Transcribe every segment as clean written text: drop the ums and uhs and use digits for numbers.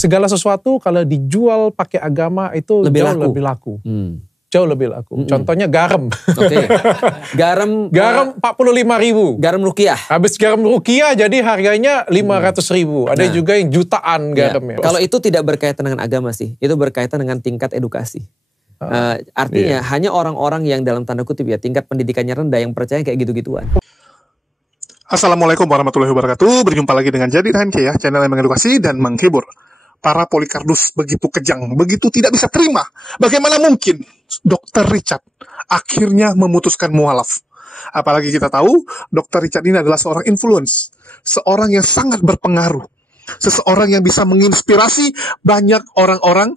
segala sesuatu kalau dijual pakai agama itu jauh lebih laku. Jauh lebih laku. Contohnya garam. Oke. Garam 45.000. Garam rukiah. Habis garam rukiah jadi harganya 500.000. Ada juga yang jutaan garamnya. Kalau itu tidak berkaitan dengan agama sih. Itu berkaitan dengan tingkat edukasi. Artinya hanya orang-orang yang dalam tanda kutip ya tingkat pendidikannya rendah yang percaya kayak gitu-gituan. Assalamualaikum warahmatullahi wabarakatuh. Berjumpa lagi dengan Jadi HMK ya, channel yang mengedukasi dan menghibur. Para Polycardus begitu kejang, begitu tidak bisa terima. Bagaimana mungkin Dr. Richard akhirnya memutuskan mualaf? Apalagi kita tahu Dr. Richard ini adalah seorang influence, seorang yang sangat berpengaruh, seseorang yang bisa menginspirasi banyak orang-orang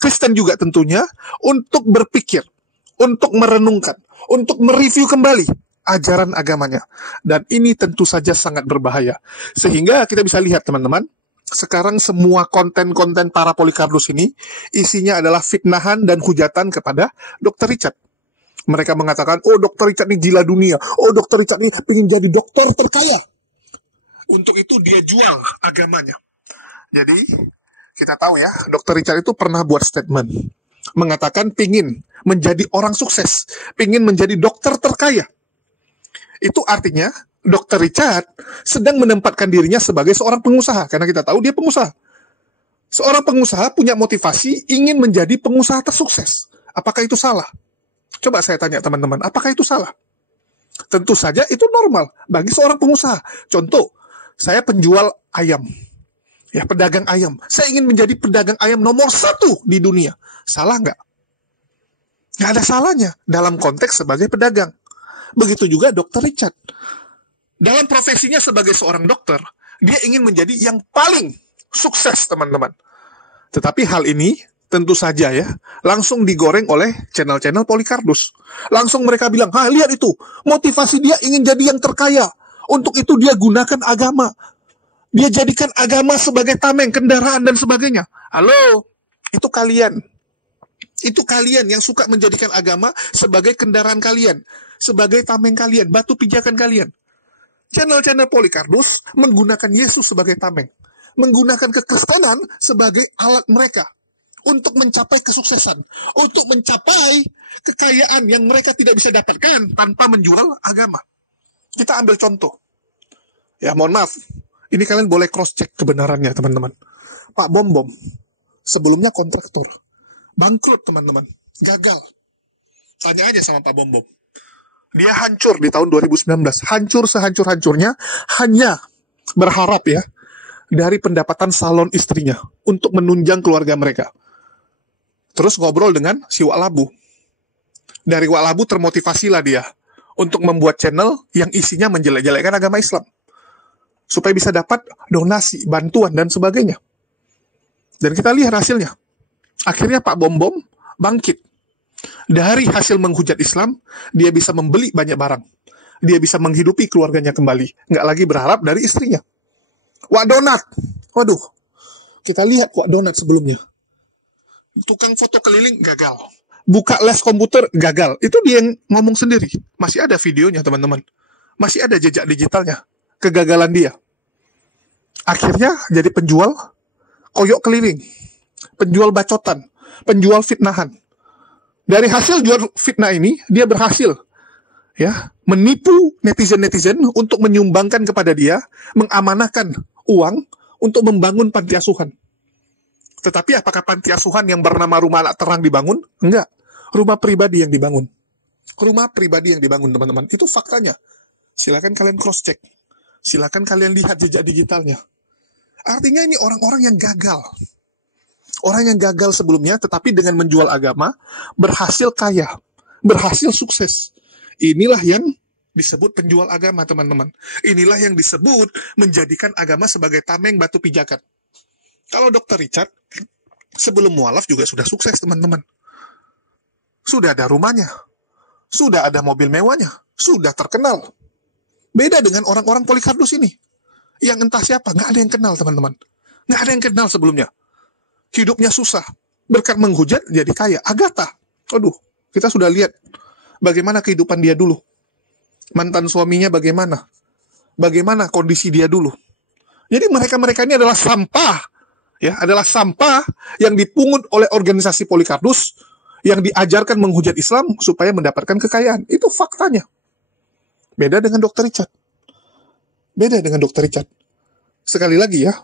Kristen juga tentunya untuk berpikir, untuk merenungkan, untuk mereview kembali ajaran agamanya. Dan ini tentu saja sangat berbahaya. Sehingga kita bisa lihat teman-teman, sekarang semua konten-konten para Polycardus ini isinya adalah fitnahan dan hujatan kepada Dr. Richard. Mereka mengatakan, oh Dr. Richard ini gila dunia, oh Dr. Richard ini ingin jadi dokter terkaya. Untuk itu dia jual agamanya. Jadi kita tahu ya, Dr. Richard itu pernah buat statement mengatakan pingin menjadi orang sukses, pingin menjadi dokter terkaya. Itu artinya Dr. Richard sedang menempatkan dirinya sebagai seorang pengusaha, karena kita tahu dia pengusaha. Seorang pengusaha punya motivasi ingin menjadi pengusaha tersukses. Apakah itu salah? Coba saya tanya teman-teman, apakah itu salah? Tentu saja itu normal bagi seorang pengusaha. Contoh, saya penjual ayam, ya pedagang ayam. Saya ingin menjadi pedagang ayam nomor 1 di dunia. Salah nggak? Nggak ada salahnya dalam konteks sebagai pedagang. Begitu juga Dr. Richard. Dalam profesinya sebagai seorang dokter, dia ingin menjadi yang paling sukses, teman-teman. Tetapi hal ini tentu saja ya, langsung digoreng oleh channel-channel Polycardus. Langsung mereka bilang, lihat itu, motivasi dia ingin jadi yang terkaya. Untuk itu dia gunakan agama. Dia jadikan agama sebagai tameng, kendaraan, dan sebagainya. Halo, itu kalian. Itu kalian yang suka menjadikan agama sebagai kendaraan kalian, sebagai tameng kalian, batu pijakan kalian. Channel-channel Polycardus menggunakan Yesus sebagai tameng, menggunakan kekristenan sebagai alat mereka untuk mencapai kesuksesan, untuk mencapai kekayaan yang mereka tidak bisa dapatkan tanpa menjual agama. Kita ambil contoh. Ya, mohon maaf. Ini kalian boleh cross-check kebenarannya, teman-teman. Pak Bom Bom, sebelumnya kontraktor. Bangkrut, teman-teman. Gagal. Tanya aja sama Pak Bom Bom. Dia hancur di tahun 2019. Hancur sehancur-hancurnya. Hanya berharap ya, dari pendapatan salon istrinya untuk menunjang keluarga mereka. Terus ngobrol dengan si Wak Labu. Dari Wak Labu termotivasilah dia untuk membuat channel yang isinya menjelek-jelekkan agama Islam. Supaya bisa dapat donasi, bantuan, dan sebagainya. Dan kita lihat hasilnya. Akhirnya Pak Bom Bom bangkit. Dari hasil menghujat Islam, dia bisa membeli banyak barang. Dia bisa menghidupi keluarganya kembali. Nggak lagi berharap dari istrinya. Wak Donat. Waduh. Kita lihat Wak Donat sebelumnya. Tukang foto keliling gagal. Buka les komputer gagal. Itu dia yang ngomong sendiri. Masih ada videonya teman-teman. Masih ada jejak digitalnya. Kegagalan dia. Akhirnya jadi penjual koyok keliling. Penjual bacotan. Penjual fitnahan. Dari hasil jual fitnah ini, dia berhasil ya menipu netizen-netizen untuk menyumbangkan kepada dia, mengamanahkan uang untuk membangun panti asuhan. Tetapi apakah panti asuhan yang bernama Rumah Anak Terang dibangun? Enggak. Rumah pribadi yang dibangun. Rumah pribadi yang dibangun, teman-teman. Itu faktanya. Silakan kalian cross-check. Silakan kalian lihat jejak digitalnya. Artinya ini orang-orang yang gagal. Orang yang gagal sebelumnya, tetapi dengan menjual agama, berhasil kaya, berhasil sukses. Inilah yang disebut penjual agama, teman-teman. Inilah yang disebut menjadikan agama sebagai tameng batu pijakan. Kalau Dr. Richard, sebelum mualaf juga sudah sukses, teman-teman. Sudah ada rumahnya, sudah ada mobil mewahnya, sudah terkenal. Beda dengan orang-orang Polycardus ini. Yang entah siapa, nggak ada yang kenal, teman-teman. Nggak ada yang kenal sebelumnya. Hidupnya susah. Berkat menghujat, jadi kaya. Agatha. Aduh, kita sudah lihat bagaimana kehidupan dia dulu. Mantan suaminya bagaimana. Bagaimana kondisi dia dulu. Jadi mereka-mereka ini adalah sampah ya adalah sampah yang dipungut oleh organisasi Polycardus yang diajarkan menghujat Islam supaya mendapatkan kekayaan. Itu faktanya. Beda dengan Dr. Richard. Beda dengan Dr. Richard. Sekali lagi ya,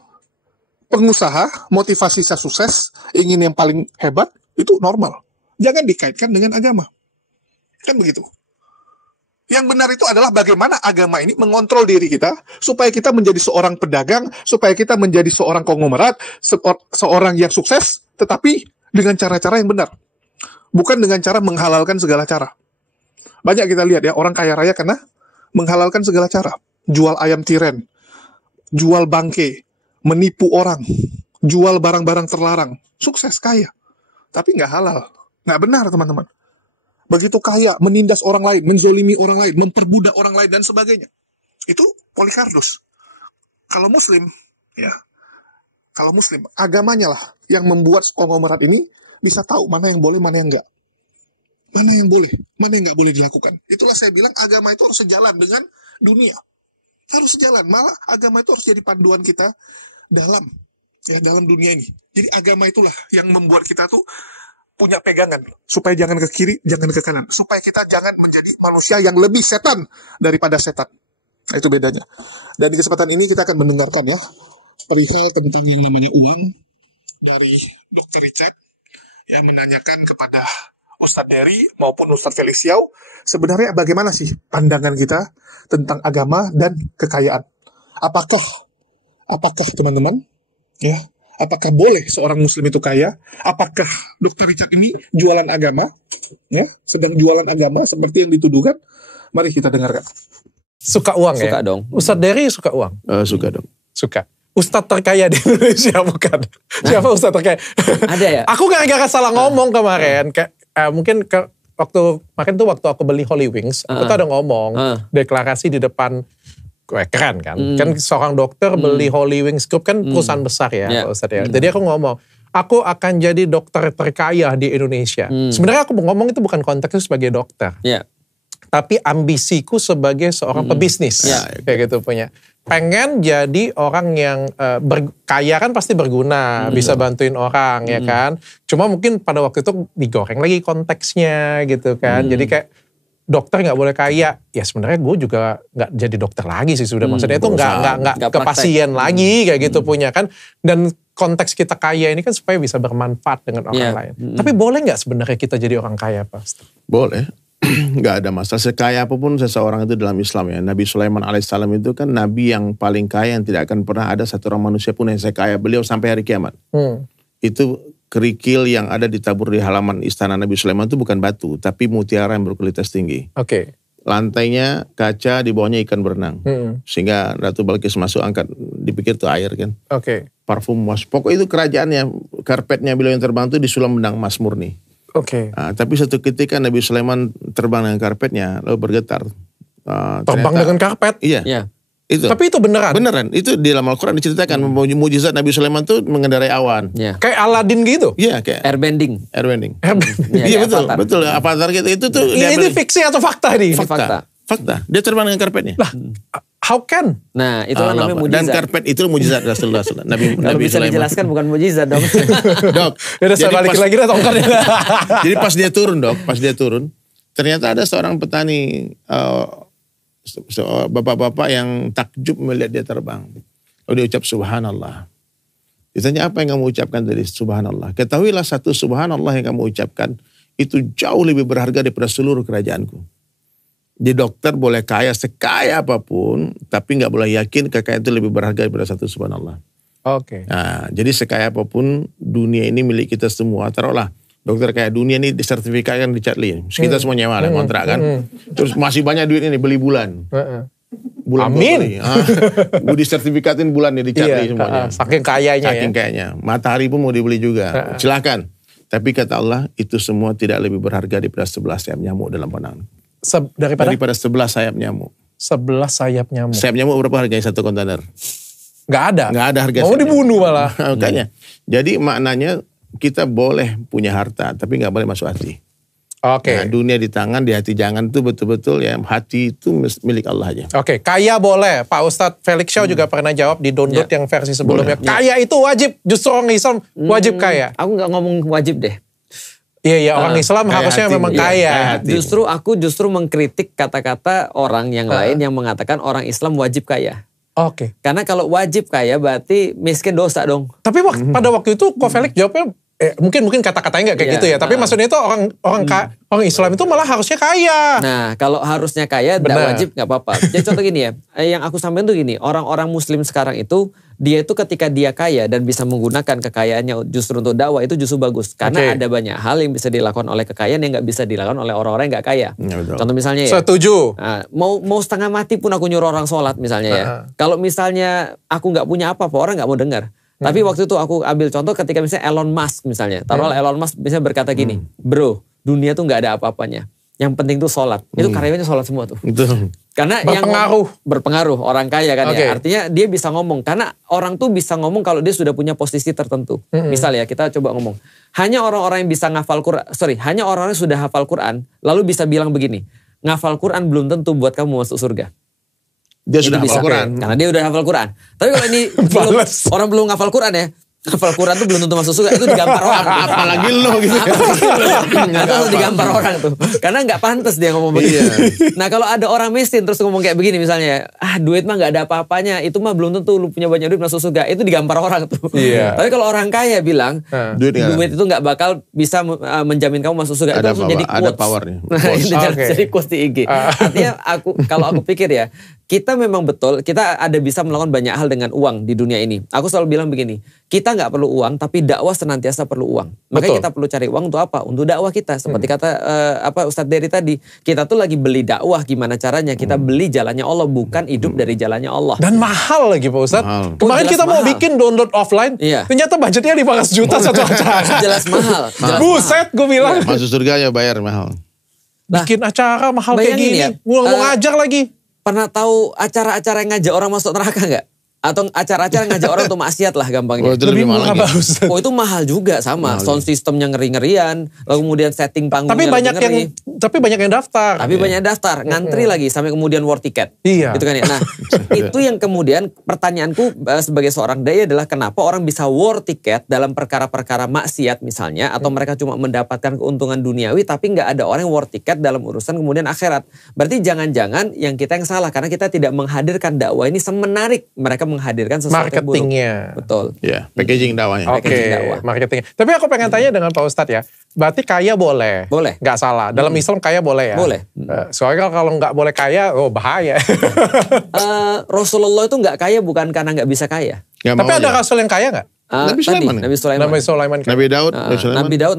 pengusaha, motivasi saya sukses, ingin yang paling hebat, itu normal. Jangan dikaitkan dengan agama. Kan begitu. Yang benar itu adalah bagaimana agama ini mengontrol diri kita, supaya kita menjadi seorang pedagang, supaya kita menjadi seorang konglomerat, seorang yang sukses, tetapi dengan cara-cara yang benar. Bukan dengan cara menghalalkan segala cara. Banyak kita lihat ya, orang kaya raya karena menghalalkan segala cara. Jual ayam tiren, jual bangke, menipu orang, jual barang-barang terlarang. Sukses, kaya. Tapi nggak halal. Nggak benar, teman-teman. Begitu kaya, menindas orang lain, menzolimi orang lain, memperbudak orang lain, dan sebagainya. Itu Polycardus. Kalau Muslim, ya, kalau Muslim, agamanya lah yang membuat konglomerat ini bisa tahu mana yang boleh, mana yang enggak. Mana yang boleh, mana yang enggak boleh dilakukan. Itulah saya bilang agama itu harus sejalan dengan dunia. Harus sejalan. Malah agama itu harus jadi panduan kita dalam dunia ini. Jadi agama itulah yang membuat kita tuh punya pegangan, supaya jangan ke kiri, jangan ke kanan, supaya kita jangan menjadi manusia yang lebih setan daripada setan. Nah, itu bedanya. Dan di kesempatan ini kita akan mendengarkan ya perihal tentang yang namanya uang dari Dr. Richard, yang menanyakan kepada Ustadz Dery maupun Ustadz Feliciau, sebenarnya bagaimana sih pandangan kita tentang agama dan kekayaan? Apakah teman-teman, ya? Apakah boleh seorang muslim itu kaya? Apakah Dr. Richard ini jualan agama? Ya, sedang jualan agama seperti yang dituduhkan? Mari kita dengarkan. Suka uang suka ya? Dong. Ustadz Dery suka uang? Suka dong. Suka. Ustadz terkaya di Indonesia bukan? Siapa Ustadz terkaya? Ada ya? Aku gara-gara salah ngomong kemarin. Kayak mungkin waktu aku beli Holy Wings, aku tuh ada ngomong deklarasi di depan. Keren kan? Kan seorang dokter beli Holy Wings Group kan perusahaan besar ya, Ustadz ya. Jadi aku ngomong, aku akan jadi dokter terkaya di Indonesia. Sebenarnya aku ngomong itu bukan konteksnya sebagai dokter. Tapi ambisiku sebagai seorang pebisnis. Kayak gitu punya. Pengen jadi orang yang kaya kan pasti berguna, bisa bantuin orang ya kan. Cuma mungkin pada waktu itu digoreng lagi konteksnya gitu kan. Jadi kayak dokter nggak boleh kaya, ya sebenarnya gue juga nggak jadi dokter lagi sih sudah. Maksudnya itu nggak ke pasien lagi kayak gitu punya kan. Dan konteks kita kaya ini kan supaya bisa bermanfaat dengan orang lain. Tapi boleh nggak sebenarnya kita jadi orang kaya, Pastor? Boleh, nggak ada masalah. Sekaya apapun seseorang itu dalam Islam ya. Nabi Sulaiman alaihissalam itu kan nabi yang paling kaya, yang tidak akan pernah ada satu orang manusia pun yang sekaya beliau sampai hari kiamat. Itu kerikil yang ada ditabur di halaman istana Nabi Sulaiman itu bukan batu, tapi mutiara yang berkualitas tinggi. Lantainya kaca, di bawahnya ikan berenang. Sehingga Ratu Balkis masuk angkat, dipikir itu air kan. Parfum emas. Pokoknya itu kerajaannya, karpetnya beliau yang terbang itu disulam benang emas murni. Nah, tapi satu ketika Nabi Sulaiman terbang dengan karpetnya, lalu bergetar. Terbang dengan karpet? Iya. Itu. Tapi itu beneran? Beneran. Itu di dalam Al-Quran diceritakan. Mujizat Nabi Sulaiman itu mengendarai awan. Kayak Aladin gitu? Iya, kayak airbending. Iya, betul. Avatar gitu. Itu tuh. Ini fiksi atau fakta nih? Fakta. Dia terbang dengan karpetnya. Lah, how can? Nah, itu namanya mujizat. Dan karpet itu mujizat Rasulullah. Kalau bisa dijelaskan bukan mujizat dong. Dok. Udah saya balik lagi dah tongkatnya. Jadi pas dia turun dok, ternyata ada seorang petani, bapak-bapak yang takjub melihat dia terbang. Lalu dia ucap subhanallah. Ditanya apa yang kamu ucapkan dari subhanallah. Ketahuilah satu subhanallah yang kamu ucapkan itu jauh lebih berharga daripada seluruh kerajaanku. Di dokter boleh kaya sekaya apapun, tapi nggak boleh yakin kekayaan itu lebih berharga daripada satu subhanallah. Nah, jadi sekaya apapun dunia ini milik kita semua. Taruhlah dokter kayak dunia ini disertifikatkan di Charlie. Kita semua nyewa lah kontrak kan. Terus masih banyak duit ini beli bulan. Amin. Gue disertifikatin bulan nih di Charlie semuanya. Saking kayanya Saking kayanya. Matahari pun mau dibeli juga. Silakan. Tapi kata Allah itu semua tidak lebih berharga daripada 11 sayap nyamuk dalam pandangan. Daripada 11 sayap nyamuk. 11 sayap nyamuk. Sayap nyamuk berapa harganya satu kontainer? Gak ada harga. Mau dibunuh malah. Makanya. Jadi maknanya kita boleh punya harta, tapi nggak boleh masuk hati. Oke. Nah, dunia di tangan, di hati jangan itu betul-betul ya hati itu milik Allah aja. Oke, kaya boleh. Pak Ustadz Felix Shaw juga pernah jawab di download yang versi sebelumnya. Kaya itu wajib, justru orang Islam wajib kaya. Aku nggak ngomong wajib deh. Iya, orang Islam harusnya memang kaya. Justru aku mengkritik kata-kata orang yang lain yang mengatakan orang Islam wajib kaya. Oke. Karena kalau wajib kaya berarti miskin dosa dong. Tapi pada waktu itu kok Felix jawabnya mungkin kata-katanya nggak kayak gitu ya. Tapi maksudnya itu orang Islam itu malah harusnya kaya. Nah, kalau harusnya kaya tidak wajib nggak apa-apa. Jadi contoh gini ya, yang aku sampaikan tuh gini, orang-orang Muslim sekarang itu dia itu ketika dia kaya dan bisa menggunakan kekayaannya justru untuk dakwah itu justru bagus. Karena ada banyak hal yang bisa dilakukan oleh kekayaan yang nggak bisa dilakukan oleh orang-orang yang nggak kaya. Contoh misalnya ya. Setuju. Nah, mau setengah mati pun aku nyuruh orang sholat misalnya ya. Kalau misalnya aku nggak punya apa-apa orang nggak mau dengar. Tapi waktu itu aku ambil contoh ketika misalnya Elon Musk misalnya. Taruhlah Elon Musk bisa berkata gini, bro dunia tuh nggak ada apa-apanya. Yang penting tuh sholat. Itu karyawannya sholat semua tuh. Karena berpengaruh orang kaya kan ya. Artinya dia bisa ngomong. Karena orang tuh bisa ngomong kalau dia sudah punya posisi tertentu. Misal ya kita coba ngomong. Hanya orang-orang yang bisa ngafal Quran. Hanya orang-orang yang sudah hafal Quran. Lalu bisa bilang begini. Ngafal Quran belum tentu buat kamu masuk surga. Dia sudah hafal Quran. Karena dia udah hafal Quran. Tapi kalau ini orang belum ngafal Quran ya. Hafal Quran tuh belum tentu masuk surga. Itu digampar orang. Apalagi lo gitu. Atau digampar orang tuh. Karena gak pantas dia ngomong begitu. Nah kalau ada orang miskin terus ngomong kayak begini misalnya. Duit mah gak ada apa-apanya. Itu mah belum tentu lu punya banyak duit masuk surga. Itu digampar orang tuh. Tapi kalau orang kaya bilang. Duit itu gak bakal bisa menjamin kamu masuk surga. Itu langsung jadi quotes. Ada powernya. Nah itu jadi quotes di IG. Artinya kalau aku pikir ya. Kita memang betul, kita ada bisa melakukan banyak hal dengan uang di dunia ini. Aku selalu bilang begini, kita nggak perlu uang, tapi dakwah senantiasa perlu uang. Makanya kita perlu cari uang untuk apa? Untuk dakwah kita. Seperti kata Ustadz Dery tadi, kita tuh lagi beli dakwah. Gimana caranya? Kita beli jalannya Allah, bukan hidup dari jalannya Allah. Dan mahal lagi Pak Ustadz. Kemarin kita mau bikin download offline, ternyata budgetnya 15 juta satu acara. Jelas mahal. Buset, gue bilang. Masuk surga ya bayar mahal. Bikin acara mahal kayak gini, mau ngajar lagi. Pernah tahu acara-acara yang ngajak orang masuk neraka nggak? Atau acara-acara yang ngajak orang untuk maksiat lah gampangnya. Itu lebih mahal lagi. Itu mahal juga sama. Sound systemnya ngeri-ngerian. Lalu kemudian setting panggungnya Tapi banyak yang daftar. Banyak daftar. Ngantri lagi sampai kemudian war tiket. Iya. Gitu kan ya. Nah itu yang kemudian pertanyaanku sebagai seorang dai adalah kenapa orang bisa war tiket dalam perkara-perkara maksiat misalnya. Atau mereka cuma mendapatkan keuntungan duniawi. Tapi nggak ada orang yang war tiket dalam urusan kemudian akhirat. Berarti jangan-jangan yang kita yang salah. Karena kita tidak menghadirkan dakwah ini semenarik mereka menghadirkan sesuatu marketingnya. Betul. Ya, packaging dakwahnya. Oke, marketingnya. Tapi aku pengen tanya dengan Pak Ustadz ya. Berarti kaya boleh. Boleh. Nggak salah. Dalam Islam kaya boleh ya? Boleh. Soalnya kalau nggak boleh kaya, bahaya. Rasulullah itu nggak kaya bukan karena nggak bisa kaya. Tapi ada Rasul yang kaya nggak? Nabi Sulaiman. Nabi Daud.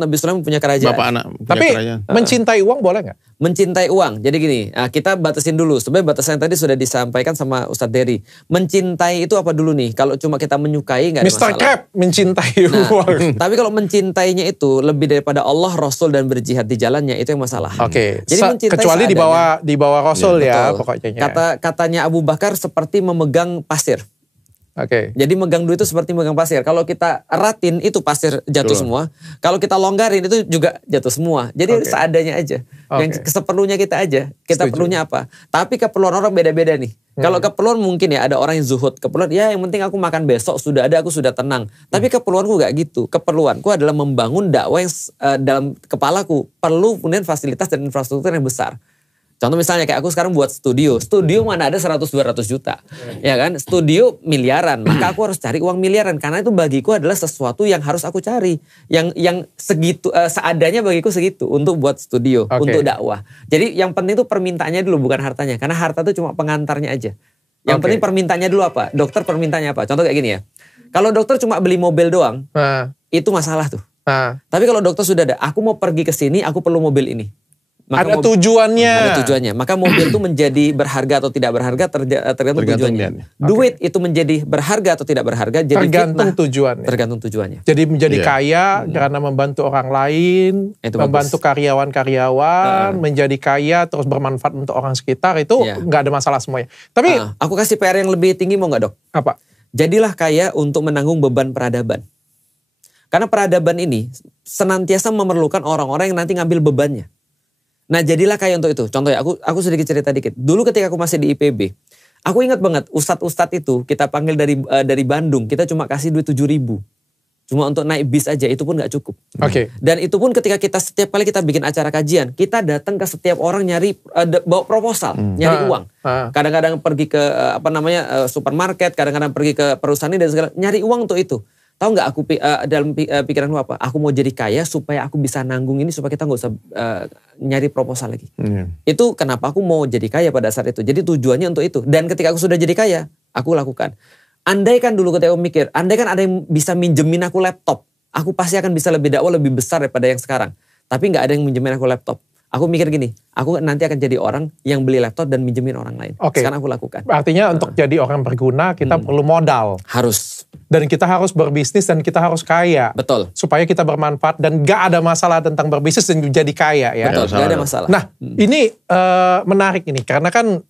Nabi Sulaiman punya kerajaan. Bapak anak. Tapi mencintai uang boleh nggak? Mencintai uang. Jadi gini, kita batasin dulu. Sebenarnya batasan tadi sudah disampaikan sama Ustadz Dery. Mencintai itu apa dulu nih? Kalau cuma kita menyukai nggak ada masalah. Mr. Crab mencintai uang. Tapi kalau mencintainya itu lebih daripada Allah, Rasul dan berjihad di jalannya itu yang masalah. Oke. Jadi kecuali di bawah Rasul ya pokoknya. Katanya Abu Bakar seperti memegang pasir. Jadi megang duit itu seperti megang pasir. Kalau kita eratin itu pasir jatuh semua. Kalau kita longgarin itu juga jatuh semua. Jadi seadanya aja. Yang seperlunya kita aja. Kita perlunya apa? Tapi keperluan orang beda-beda nih. Kalau keperluan mungkin ya ada orang yang zuhud. Keperluan ya yang penting aku makan besok sudah ada aku sudah tenang. Tapi keperluanku gak gitu. Keperluanku adalah membangun dakwah yang dalam kepalaku. Perlu kemudian fasilitas dan infrastruktur yang besar. Contoh misalnya kayak aku sekarang buat studio. Studio mana ada 100-200 juta. Ya kan? Studio miliaran. Maka aku harus cari uang miliaran. Karena itu bagiku adalah sesuatu yang harus aku cari. Yang segitu, seadanya bagiku segitu. Untuk buat studio. Untuk dakwah. Jadi yang penting itu permintaannya dulu bukan hartanya. Karena harta itu cuma pengantarnya aja. Yang penting permintaannya dulu apa? Dokter permintaannya apa? Contoh kayak gini ya. Kalau dokter cuma beli mobil doang. Itu masalah tuh. Tapi kalau dokter sudah ada. Aku mau pergi ke sini. Aku perlu mobil ini. Ada tujuannya. Maka mobil itu menjadi berharga atau tidak berharga tergantung tujuannya. Duit itu menjadi berharga atau tidak berharga jadi tergantung tujuannya. Jadi menjadi kaya karena membantu orang lain, itu membantu karyawan-karyawan, menjadi kaya terus bermanfaat untuk orang sekitar itu nggak ada masalah semuanya. Tapi aku kasih PR yang lebih tinggi mau nggak dok? Apa? Jadilah kaya untuk menanggung beban peradaban. Karena peradaban ini senantiasa memerlukan orang-orang yang nanti ngambil bebannya. Nah jadilah kaya untuk itu. Contohnya aku sedikit cerita dikit. Dulu ketika aku masih di IPB, aku ingat banget ustadz-ustadz itu kita panggil dari Bandung, kita cuma kasih duit 7.000. Cuma untuk naik bis aja, itu pun gak cukup. Oke. Dan itu pun ketika setiap kali kita bikin acara kajian, kita datang ke setiap orang nyari, bawa proposal, nyari uang. Kadang-kadang pergi ke supermarket, kadang-kadang pergi ke perusahaan ini dan segala, nyari uang untuk itu. Tahu nggak aku dalam pikiranku apa? Aku mau jadi kaya supaya aku bisa nanggung ini supaya kita nggak usah nyari proposal lagi. Itu kenapa aku mau jadi kaya pada saat itu. Jadi tujuannya untuk itu. Dan ketika aku sudah jadi kaya, aku lakukan. Andai kan dulu ketika aku mikir, andai kan ada yang bisa minjemin aku laptop, aku pasti akan bisa lebih dakwah lebih besar daripada yang sekarang. Tapi nggak ada yang minjemin aku laptop. Aku mikir gini, aku nanti akan jadi orang yang beli laptop dan minjemin orang lain. Sekarang aku lakukan. Artinya untuk jadi orang berguna kita perlu modal. Harus. Dan kita harus berbisnis dan kita harus kaya. Betul. Supaya kita bermanfaat dan gak ada masalah tentang berbisnis dan jadi kaya ya. Betul, gak ada masalah. Nah ini menarik ini karena kan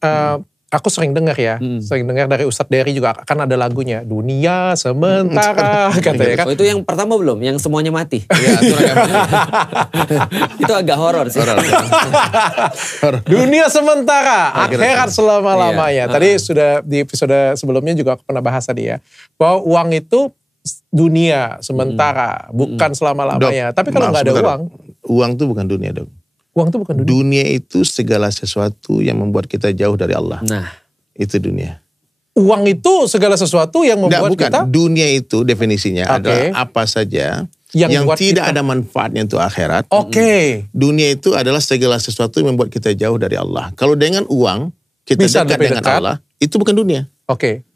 aku sering dengar ya, sering dengar dari Ustadz Dery juga kan ada lagunya Dunia Sementara katanya kan. Oh, itu yang pertama belum, yang semuanya mati. Iya, itu agak horor sih. Dunia sementara, akhirat selama-lamanya. Tadi sudah di episode sebelumnya juga aku pernah bahas tadi ya, bahwa uang itu dunia sementara, bukan selama-lamanya. Tapi kalau nggak ada uang itu bukan dunia, Dok. Uang itu bukan dunia. Dunia itu segala sesuatu yang membuat kita jauh dari Allah. Nah, itu dunia. Uang itu segala sesuatu yang membuat kita. Dunia itu definisinya adalah apa saja yang tidak ada manfaatnya untuk akhirat. Dunia itu adalah segala sesuatu yang membuat kita jauh dari Allah. Kalau dengan uang kita bisa dekat dengan Allah, itu bukan dunia.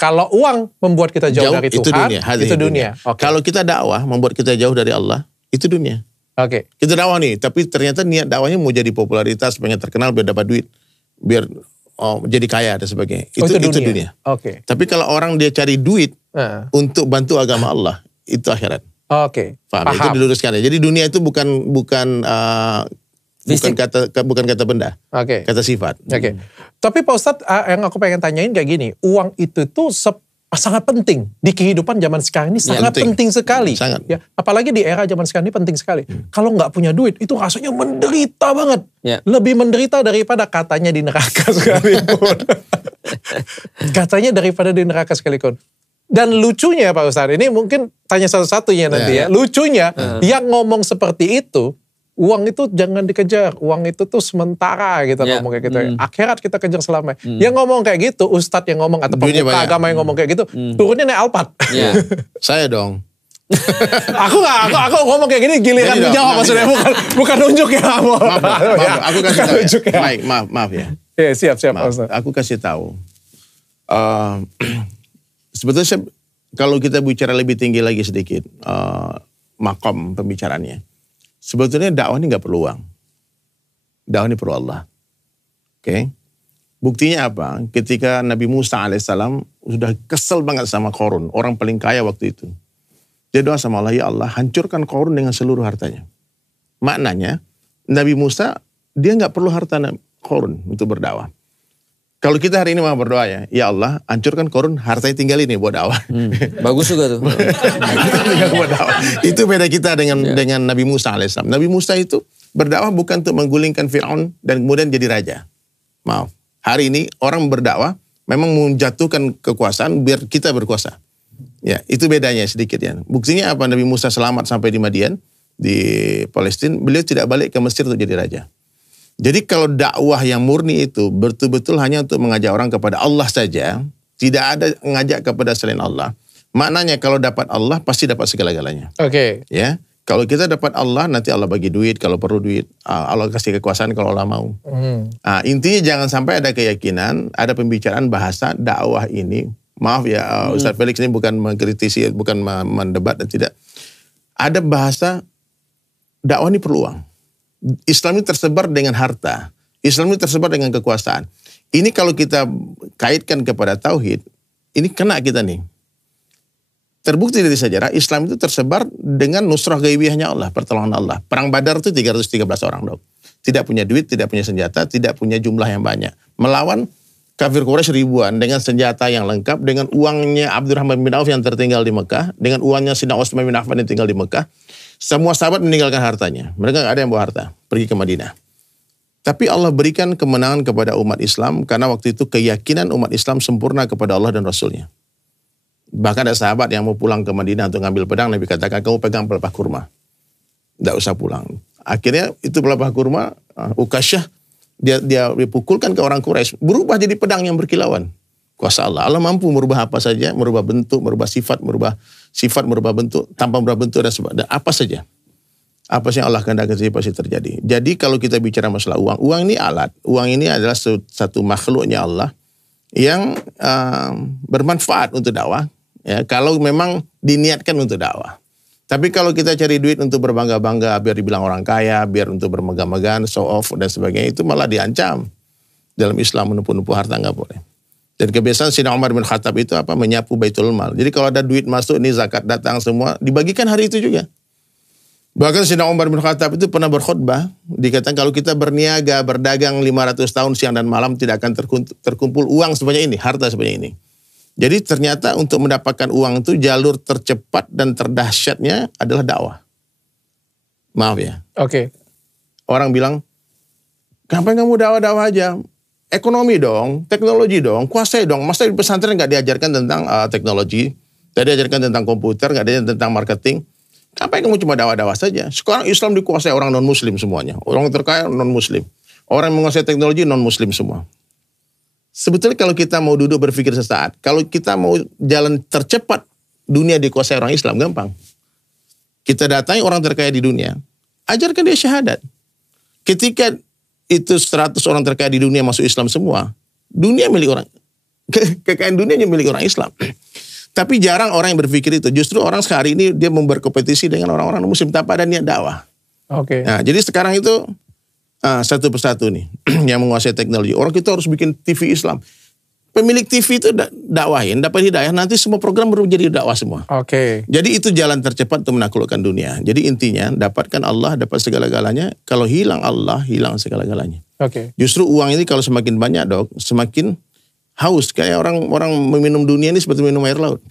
Kalau uang membuat kita jauh dari Tuhan, itu dunia. Kalau kita dakwah membuat kita jauh dari Allah, itu dunia. Kita dakwah nih, tapi ternyata niat dakwahnya mau jadi popularitas, pengen terkenal biar dapat duit, biar jadi kaya dan sebagainya. Itu dunia. Tapi kalau orang dia cari duit untuk bantu agama Allah, itu akhirat. Paham? Itu diluruskan ya. Jadi dunia itu bukan kata benda, kata sifat. Tapi Pak Ustadz, yang aku pengen tanyain kayak gini, uang itu tuh sangat penting di kehidupan zaman sekarang ini, sangat penting sekali. Ya, apalagi di era zaman sekarang ini penting sekali. Kalau nggak punya duit itu rasanya menderita banget. Lebih menderita daripada katanya di neraka sekalipun. Katanya daripada di neraka sekalipun. Dan lucunya Pak Ustadz, ini mungkin tanya satu-satunya nanti ya. Lucunya yang ngomong seperti itu, uang itu jangan dikejar, uang itu tuh sementara gitu ngomong kayak gitu. Akhirat kita kejar selama. Yang ngomong kayak gitu, ustadz yang ngomong atau pemuka agama yang ngomong kayak gitu, turunnya naik Alphard. Saya dong. aku ngomong kayak gini giliran menjawab maksudnya, bukan nunjuk ya. Maaf, aku kasih tahu ya. Maaf ya. Siap. Aku kasih tahu. Sebetulnya kalau kita bicara lebih tinggi lagi sedikit, makom pembicaraannya. Sebetulnya dakwah ini gak perlu uang. Dakwah ini perlu Allah. Buktinya apa? Ketika Nabi Musa alaihissalam sudah kesel banget sama Qarun, orang paling kaya waktu itu. Dia doa sama Allah, ya Allah hancurkan Qarun dengan seluruh hartanya. Maknanya Nabi Musa dia gak perlu harta Qarun untuk berdakwah. Kalau kita hari ini mau berdoa ya Allah hancurkan Qarun, hartanya tinggal ini buat dakwah. Bagus juga tuh. Itu beda kita dengan Nabi Musa alaihissalam. Nabi Musa itu berdakwah bukan untuk menggulingkan Fir'aun dan kemudian jadi raja. Maaf. Hari ini orang berdakwah memang menjatuhkan kekuasaan biar kita berkuasa. Ya, itu bedanya sedikit ya. Buktinya apa? Nabi Musa selamat sampai di Madian, di Palestina. Beliau tidak balik ke Mesir untuk jadi raja. Jadi kalau dakwah yang murni itu betul-betul hanya untuk mengajak orang kepada Allah saja, tidak ada mengajak kepada selain Allah. Maknanya kalau dapat Allah pasti dapat segala-galanya. Ya, kalau kita dapat Allah nanti Allah bagi duit kalau perlu duit, Allah kasih kekuasaan kalau Allah mau. Intinya jangan sampai ada keyakinan, ada pembicaraan bahasa dakwah ini. Maaf ya, Ustaz Felix ini bukan mengkritisi, bukan mendebat dan tidak. Ada bahasa dakwah ini perlu uang. Islam ini tersebar dengan harta. Islam ini tersebar dengan kekuasaan. Ini kalau kita kaitkan kepada tauhid, ini kena kita nih. Terbukti dari sejarah, Islam itu tersebar dengan nusrah gaibiyahnya Allah, pertolongan Allah. Perang Badar itu 313 orang, Dok. Tidak punya duit, tidak punya senjata, tidak punya jumlah yang banyak. Melawan kafir Quraisy ribuan dengan senjata yang lengkap, dengan uangnya Abdurrahman bin Auf yang tertinggal di Mekah, dengan uangnya Sayyidina Utsman bin Affan yang tinggal di Mekah. Semua sahabat meninggalkan hartanya. Mereka nggak ada yang bawa harta. Pergi ke Madinah. Tapi Allah berikan kemenangan kepada umat Islam karena waktu itu keyakinan umat Islam sempurna kepada Allah dan Rasulnya. Bahkan ada sahabat yang mau pulang ke Madinah untuk ngambil pedang, Nabi katakan, kamu pegang pelepah kurma. Tidak usah pulang. Akhirnya itu pelepah kurma, Ukasyah, dia dipukulkan ke orang Quraisy, berubah jadi pedang yang berkilauan. Kuasa Allah. Allah mampu merubah apa saja, merubah bentuk, merubah sifat, merubah bentuk, tanpa merubah bentuk dan apa saja. Apa sih yang Allah kehendaki pasti terjadi. Jadi kalau kita bicara masalah uang ini alat. Uang ini adalah satu makhluknya Allah yang bermanfaat untuk dakwah. Ya, kalau memang diniatkan untuk dakwah. Tapi kalau kita cari duit untuk berbangga-bangga, biar dibilang orang kaya, biar untuk bermegah-megahan, show off dan sebagainya, itu malah diancam. Dalam Islam menupu-nupu harta nggak boleh. Dan kebiasaan Sayyidina Umar bin Khattab itu menyapu Baitul Mal. Jadi kalau ada duit masuk, ini zakat datang semua, dibagikan hari itu juga. Bahkan Sayyidina Umar bin Khattab itu pernah berkhutbah, dikatakan kalau kita berniaga, berdagang 500 tahun siang dan malam tidak akan terkumpul uang sebanyak ini, harta sebanyak ini. Jadi ternyata untuk mendapatkan uang itu jalur tercepat dan terdahsyatnya adalah dakwah. Maaf ya. Oke. Orang bilang, ngapain kamu dakwah-dakwah aja? Ekonomi dong, teknologi dong, kuasai dong. Masa di pesantren nggak diajarkan tentang teknologi, nggak diajarkan tentang komputer, nggak diajarkan tentang marketing. Ngapain kamu cuma dakwah-dakwah saja? Sekarang Islam dikuasai orang non-muslim semuanya. Orang terkaya non-muslim. Orang yang menguasai teknologi non-muslim semua. Sebetulnya kalau kita mau duduk berpikir sesaat, kalau kita mau jalan tercepat dunia dikuasai orang Islam, gampang. Kita datangi orang terkaya di dunia, ajarkan dia syahadat. Ketika itu 100 orang terkaya di dunia masuk Islam semua, dunia milik orang. Kekayaan dunianya milik orang Islam. Tapi jarang orang yang berpikir itu. Justru orang sehari ini dia berkompetisi dengan orang-orang muslim tanpa ada niat dakwah. Oke. Nah, jadi sekarang itu satu persatu nih yang menguasai teknologi. Orang kita harus bikin TV Islam. Pemilik TV itu dakwahin, dapat hidayah, nanti semua program baru jadi dakwah semua. Oke. Jadi itu jalan tercepat untuk menaklukkan dunia. Jadi intinya dapatkan Allah, dapat segala-galanya. Kalau hilang Allah, hilang segala-galanya. Oke. Justru uang ini kalau semakin banyak dok, semakin haus. Kayak orang meminum dunia ini seperti minum air laut.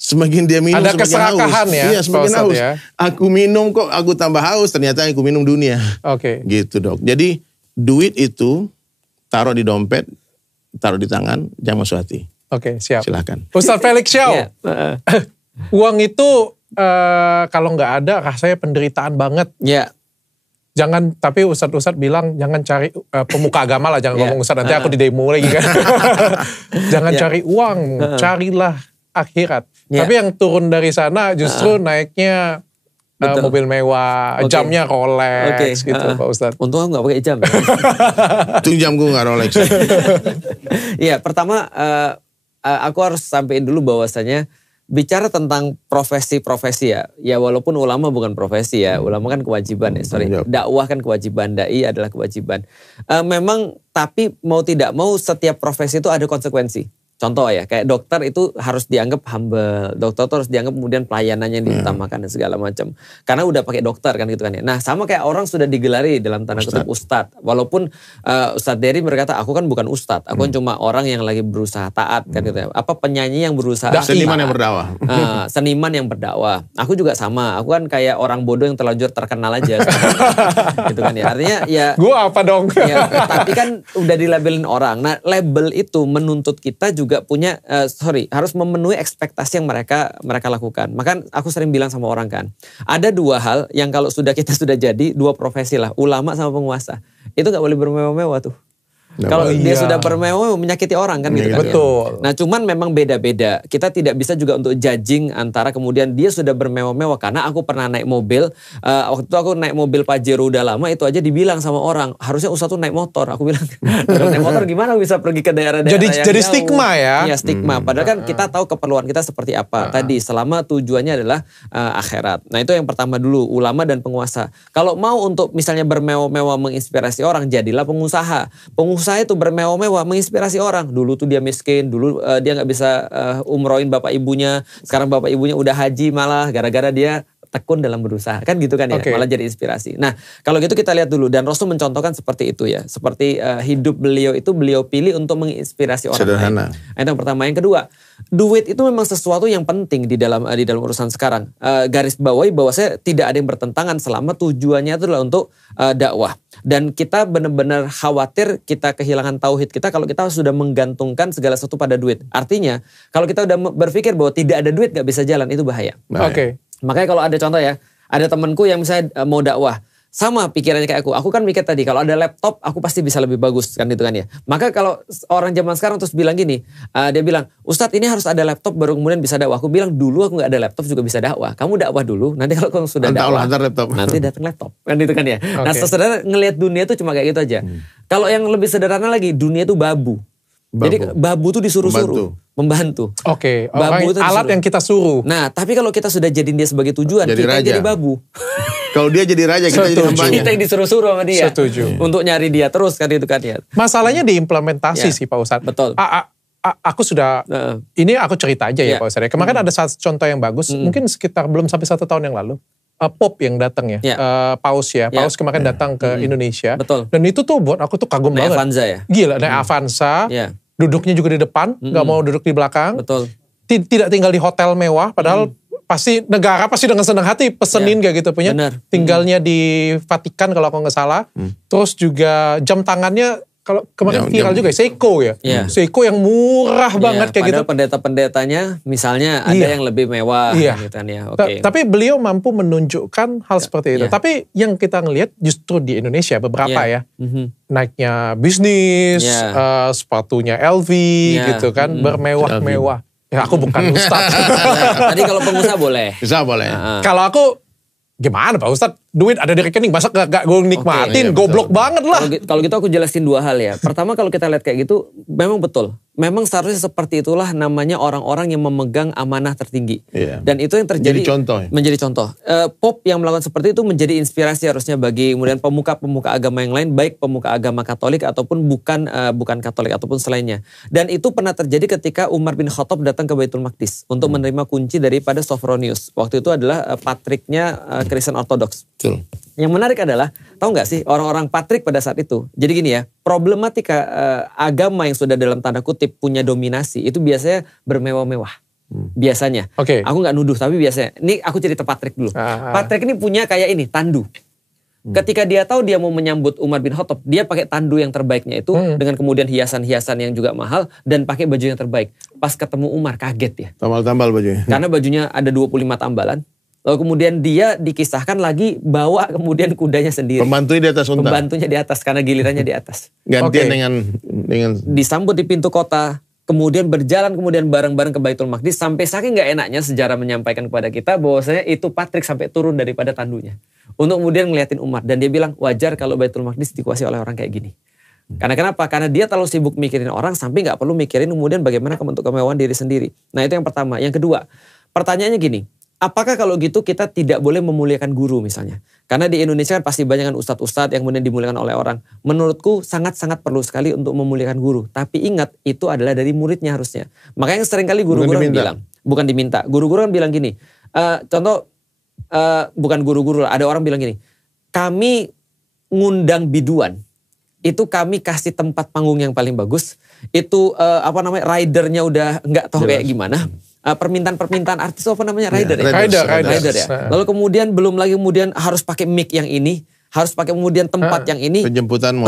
Semakin dia minum ada semakin keserakahan haus. Ya. Iya semakin haus. Ya. Aku minum kok, aku tambah haus. Ternyata aku minum dunia. Oke. Gitu dok. Jadi duit itu taruh di dompet, taruh di tangan, jangan masuk hati. Oke, siap. Silakan. Ustaz Felix Xiao. Uang itu kalau nggak ada rasanya penderitaan banget. Iya. Jangan, tapi Ustadz bilang jangan cari pemuka agama lah, jangan ngomong Ustadz, nanti aku di demo lagi kan. Jangan cari uang, carilah akhirat. Tapi yang turun dari sana justru naiknya mobil mewah, jamnya Rolex gitu Pak Ustadz. Untung aku gak pakai jam. Itu jamku gak Rolex. Iya, pertama aku harus sampein dulu bahwasanya bicara tentang profesi-profesi ya walaupun ulama bukan profesi ya, ulama kan kewajiban ya, dakwah kan kewajiban, dai adalah kewajiban. Memang tapi mau tidak mau setiap profesi itu ada konsekuensi. Contoh ya, kayak dokter itu harus dianggap humble, dokter itu harus dianggap kemudian pelayanannya diutamakan dan segala macam. Karena udah pakai dokter kan gitu kan ya. Nah sama kayak orang sudah digelari dalam tanda kutip ustadz. Walaupun Ustadz Dery berkata, aku kan bukan ustadz, aku kan cuma orang yang lagi berusaha taat kan gitu ya. Apa penyanyi yang berusaha seniman yang berdakwah. Seniman yang berdakwah. Aku juga sama, aku kan kayak orang bodoh yang terlanjur terkenal aja. Gitu kan ya. Artinya ya. Gue apa dong? Ya, tapi kan udah dilabelin orang. Nah label itu menuntut kita juga punya harus memenuhi ekspektasi yang mereka lakukan. Maka aku sering bilang sama orang kan, ada dua hal yang kalau kita sudah jadi dua profesi lah, ulama sama penguasa. Itu nggak boleh bermewah-mewah tuh. Kalau dia sudah bermewah menyakiti orang kan gitu kan. Betul. Ya. Nah cuman memang beda-beda. Kita tidak bisa juga untuk judging antara kemudian dia sudah bermewah-mewah. Karena aku pernah naik mobil. Waktu itu aku naik mobil Pajero udah lama. Itu aja dibilang sama orang. Harusnya Ustadz tuh naik motor. Aku bilang naik motor gimana bisa pergi ke daerah-daerah yang jadi jauh. stigma ya. Iya stigma. Padahal kan kita tahu keperluan kita seperti apa. Tadi selama tujuannya adalah akhirat. Nah itu yang pertama dulu. Ulama dan penguasa. Kalau mau untuk misalnya bermewah-mewah menginspirasi orang. Jadilah pengusaha. Saya tuh bermewah-mewah menginspirasi orang. Dulu tuh dia miskin, dulu dia nggak bisa umrohin bapak ibunya. Sekarang bapak ibunya udah haji malah gara-gara dia tekun dalam berusaha. Kan gitu kan ya, malah jadi inspirasi. Nah kalau gitu kita lihat dulu. Dan Rasul mencontohkan seperti itu ya. Seperti hidup beliau itu beliau pilih untuk menginspirasi orang lain. Nah, itu yang pertama. Yang kedua, duit itu memang sesuatu yang penting di dalam urusan sekarang. Garis bawahi bahwasanya tidak ada yang bertentangan selama tujuannya itu adalah untuk dakwah. Dan kita benar-benar khawatir kita kehilangan tauhid kita kalau kita sudah menggantungkan segala sesuatu pada duit. Artinya kalau kita udah berpikir bahwa tidak ada duit gak bisa jalan, itu bahaya. Oke. Makanya kalau ada contoh ya, ada temanku yang misalnya mau dakwah, sama pikirannya kayak aku kan mikir tadi kalau ada laptop aku pasti bisa lebih bagus kan gitu kan ya. Maka kalau orang zaman sekarang terus bilang gini, dia bilang, Ustadz ini harus ada laptop baru kemudian bisa dakwah. Aku bilang dulu aku gak ada laptop juga bisa dakwah. Kamu dakwah dulu, nanti kalau kamu sudah dakwah nanti datang laptop kan gitu kan ya. Nah sebenarnya ngelihat dunia itu cuma kayak gitu aja. Kalau yang lebih sederhana lagi, dunia itu babu. Jadi babu tuh disuruh-suruh, membantu. Oke, babu itu alat yang kita suruh. Nah, tapi kalau kita sudah jadiin dia sebagai tujuan, kita jadi babu. Kalau dia jadi raja, kita jadi hambanya. Kita yang disuruh-suruh sama dia. Setuju. Untuk nyari dia terus kan itu kan ya. Masalahnya di implementasi sih Pak Ustadz. Betul. Aku sudah, ini aku cerita aja ya Pak Ustadz. Kemarin ada satu contoh yang bagus, mungkin sekitar belum sampai 1 tahun yang lalu. Pop yang datang ya, Paus ya. Paus kemarin datang ke Indonesia. Betul. Dan itu tuh buat aku tuh kagum banget. Avanza ya. Gila, naik Avanza. Duduknya juga di depan, nggak mau duduk di belakang. Betul. Tidak tinggal di hotel mewah, padahal pasti negara pasti dengan senang hati pesenin kayak gitu punya. Benar. Tinggalnya di Vatikan kalau aku nggak salah. Terus juga jam tangannya kalau kemarin viral juga Seiko ya. Seiko yang murah banget kayak gitu. Padahal pendeta-pendetanya misalnya ada yang lebih mewah gitu kan ya. Tapi beliau mampu menunjukkan hal seperti itu. Tapi yang kita ngelihat justru di Indonesia beberapa ya. Naiknya bisnis, sepatunya LV gitu kan, bermewah-mewah. Ya aku bukan ustadz. Tadi kalau pengusaha boleh. Bisa boleh. Kalau aku gimana Pak Ustadz? Duit ada di rekening, masa gak gue nikmatin, goblok banget lah. Kalau gitu aku jelasin 2 hal ya. Pertama kalau kita lihat kayak gitu, memang betul. Memang seharusnya seperti itulah namanya orang-orang yang memegang amanah tertinggi. Dan itu yang terjadi. Menjadi contoh. Pop yang melakukan seperti itu menjadi inspirasi harusnya bagi kemudian pemuka-pemuka agama yang lain, baik pemuka agama Katolik ataupun bukan Katolik ataupun selainnya. Dan itu pernah terjadi ketika Umar bin Khattab datang ke Baitul Maqdis untuk menerima kunci daripada Sophronius. Waktu itu adalah patriknya Kristen Ortodoks. Yang menarik adalah, tahu nggak sih orang-orang Patrik pada saat itu? Jadi gini ya, problematika agama yang sudah dalam tanda kutip punya dominasi itu biasanya bermewah-mewah. Biasanya. Aku nggak nuduh tapi biasanya. Ini aku cerita Patrik dulu. Patrik ini punya kayak ini, tandu. Ketika dia tahu dia mau menyambut Umar bin Khattab, dia pakai tandu yang terbaiknya itu dengan kemudian hiasan-hiasan yang juga mahal dan pakai baju yang terbaik. Pas ketemu Umar kaget ya. Tambal-tambal bajunya. Karena bajunya ada 25 tambalan. Lalu kemudian dia dikisahkan lagi bawa kemudian kudanya sendiri. Pembantunya di atas unta. Pembantunya di atas karena gilirannya di atas. Gantian dengan disambut di pintu kota. Kemudian berjalan kemudian bareng-bareng ke Baitul Maqdis. Sampai saking gak enaknya sejarah menyampaikan kepada kita bahwasanya itu Patrik sampai turun daripada tandunya. Untuk kemudian ngeliatin Umar. Dan dia bilang wajar kalau Baitul Maqdis dikuasai oleh orang kayak gini. Karena kenapa? Karena dia terlalu sibuk mikirin orang sampai gak perlu mikirin kemudian bagaimana bentuk kemewahan diri sendiri. Nah itu yang pertama. Yang kedua, pertanyaannya gini. Apakah kalau gitu kita tidak boleh memuliakan guru misalnya? Karena di Indonesia kan pasti banyak kan ustadz-ustadz yang kemudian dimuliakan oleh orang. Menurutku sangat-sangat perlu sekali untuk memuliakan guru. Tapi ingat itu adalah dari muridnya harusnya. Makanya seringkali guru-guru bilang. Bukan diminta. Guru-guru kan bilang gini. Bukan guru-guru lah. Ada orang bilang gini. Kami ngundang biduan. Itu kami kasih tempat panggung yang paling bagus. Itu ridernya udah nggak tahu kayak gimana. Permintaan artis apa namanya rider ya. Lalu kemudian belum lagi kemudian harus pakai mic yang ini, harus pakai kemudian tempat yang ini, penjemputan